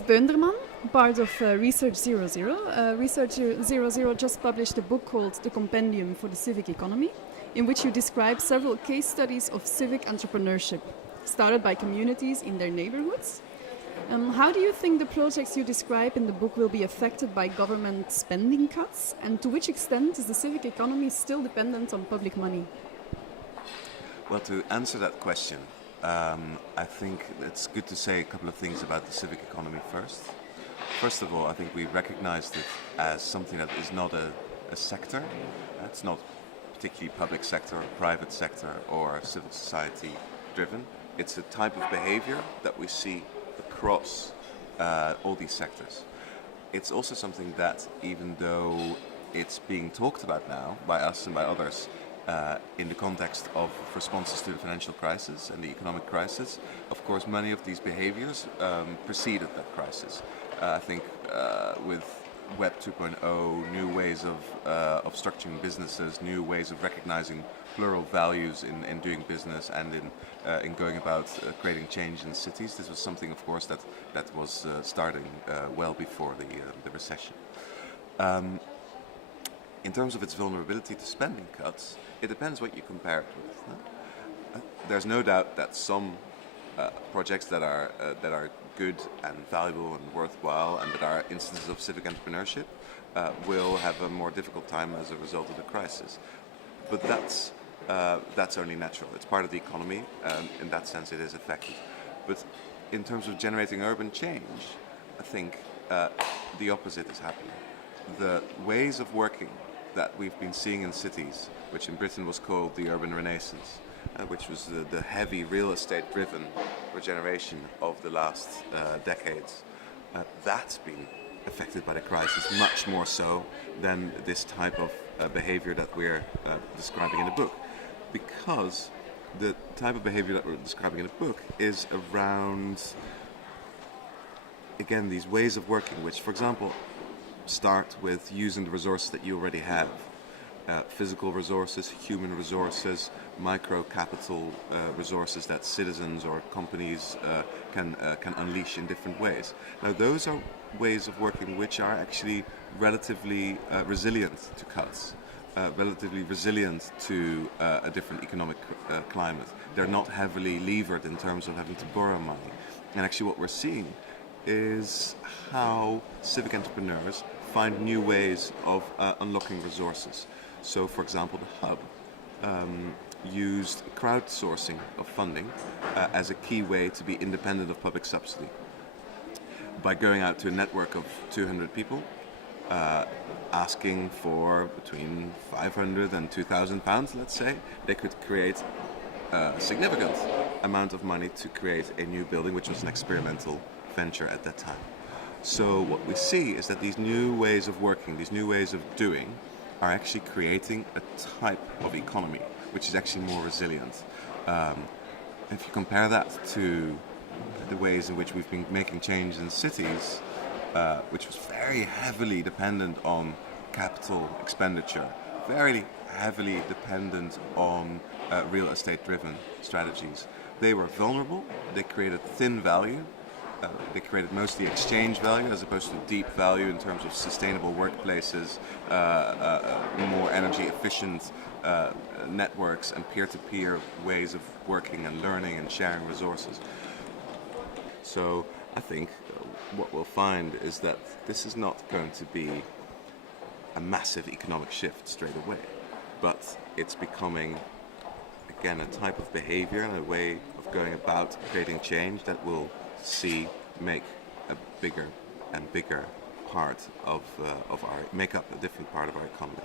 Beunderman, part of Research 00. Research 00 just published a book called The Compendium for the Civic Economy, in which you describe several case studies of civic entrepreneurship, started by communities in their neighborhoods. How do you think the projects you describe in the book will be affected by government spending cuts, and to which extent is the civic economy still dependent on public money? Well, to answer that question, I think it's good to say a couple of things about the civic economy first. First of all, I think we recognized it as something that is not a sector. It's not particularly public sector, private sector, or civil society driven. It's a type of behavior that we see across all these sectors. It's also something that, even though it's being talked about now by us and by others, in the context of responses to the financial crisis and the economic crisis, of course, many of these behaviors preceded that crisis. I think with Web 2.0, new ways of structuring businesses, new ways of recognizing plural values in doing business and in going about creating change in cities. This was something, of course, that was starting well before the recession. In terms of its vulnerability to spending cuts, it depends what you compare it with. No? There's no doubt that some projects that are good and valuable and worthwhile, and that are instances of civic entrepreneurship, will have a more difficult time as a result of the crisis. But that's only natural. It's part of the economy. In that sense, it is affected. But in terms of generating urban change, I think the opposite is happening. The ways of working that we've been seeing in cities, which in Britain was called the urban renaissance, which was the heavy real estate driven regeneration of the last decades, that's been affected by the crisis much more so than this type of behavior that we're describing in the book. Because the type of behavior that we're describing in the book is around, again, these ways of working, which, for example, start with using the resources that you already have. Physical resources, human resources, micro capital resources that citizens or companies can unleash in different ways. Now, those are ways of working which are actually relatively resilient to cuts, relatively resilient to a different economic climate. They're not heavily levered in terms of having to borrow money. And actually what we're seeing is how civic entrepreneurs find new ways of unlocking resources. So, for example, the Hub used crowdsourcing of funding as a key way to be independent of public subsidy. By going out to a network of 200 people, asking for between 500 and 2,000 pounds, let's say, they could create a significant amount of money to create a new building, which was an experimental venture at that time. So what we see is that these new ways of working, these new ways of doing, are actually creating a type of economy which is actually more resilient. If you compare that to the ways in which we've been making change in cities, which was very heavily dependent on capital expenditure, very heavily dependent on real estate-driven strategies, they were vulnerable, they created thin value, they created mostly exchange value as opposed to deep value in terms of sustainable workplaces, more energy efficient networks and peer-to-peer ways of working and learning and sharing resources. So I think what we'll find is that this is not going to be a massive economic shift straight away, but it's becoming, again, a type of behavior and a way of going about creating change that will make a bigger and bigger part of our, make up a different part of our economy.